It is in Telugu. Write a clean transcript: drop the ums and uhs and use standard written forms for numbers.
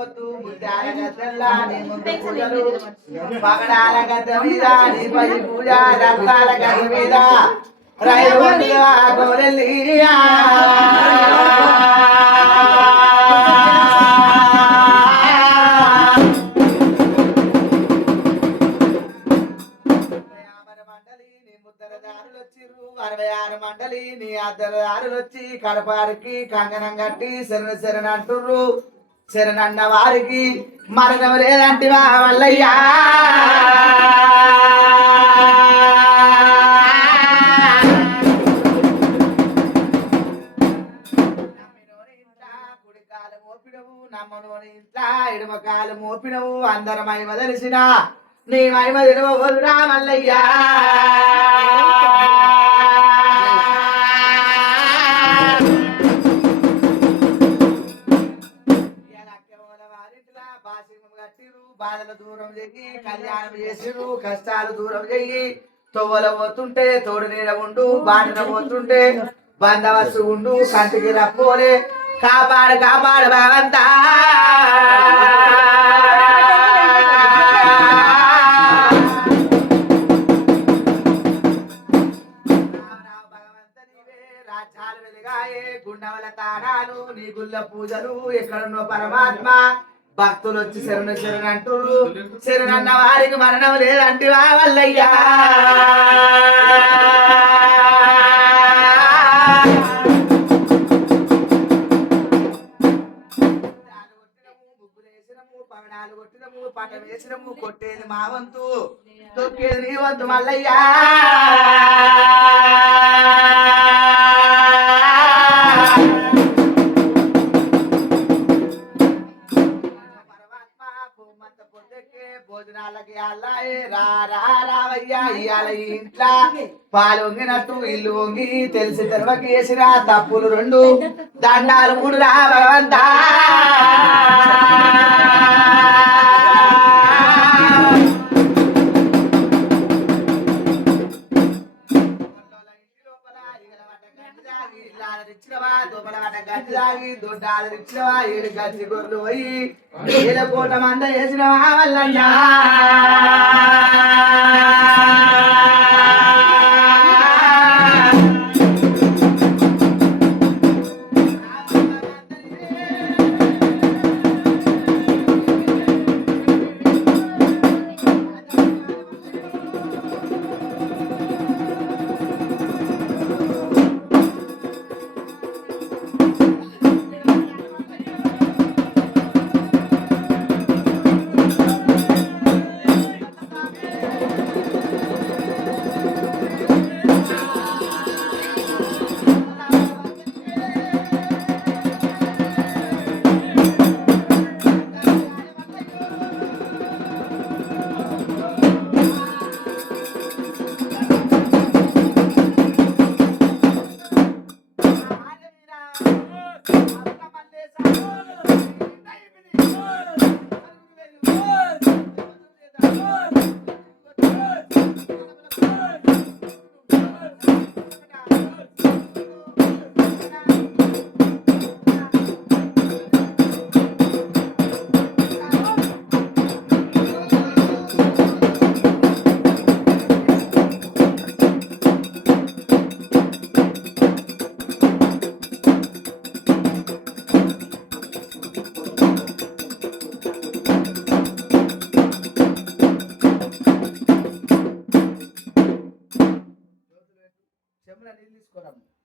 పొద్దు ముత్యాల గద్దెల్లా నీ ముందు పూజలు పగడాల గద్దె మీద నీ పై పూజ రత్నాల గద్దె మీద రైలు గోరెల్లియా మండలి నీ అద్దరు వచ్చి కడపారికి కంగనం కట్టి శరణ అంటుర్రు శరణన్న వారికి మరణం లేదంటివా వల్లయ్యా కుడికాలు మోపినవు నమ్మనోని ఇంట్లో ఎడమకాలు మోపినవు అందర మహిమ తెలిసిన నీ మహిమ తెలివరా మల్లయ్యా బాధలు దూరం చెయ్యి కళ్యాణం చేసిరు కష్టాలు దూరం చెయ్యి తొవ్వల పోతుంటే తోడు నీడ ఉండు బాటన పోతుంటే బందవస్తు ఉండు కంటికి రప్పోలే కాపాడు కాపాడు భగవంతా రాజ్యాలు వెలిగాయే గుండవల తానాలు నీ గుళ్ళ పూజలు ఎక్కడున్నో పరమాత్మ భక్తులు వచ్చి శరణ అంటురు శరణన్న వారికి మరణం లేదంటివా వల్లయ్యా పవనాలు కొట్టినము పట వేసినము కొట్టేది మా వంతు తొక్కేది నీ వంతు మల్లయ్యా భోజనాలకి అల్లాయే రావయ్యా ఇవాళ ఇంట్లో పాలు వంగినట్టు ఇల్లు వంగి తెలిసి తెరవకి వేసిన తప్పులు 2 దండాలు 3 రా భగవంతా దొడ్డాలు ఇచ్చినవా 7 గచ్చి గొర్రెలు పోయి 7 కోట్ల మంద వేసినవా వల్లయ్యా చెంబుల నీళ్ళు తీసుకోరమ్మ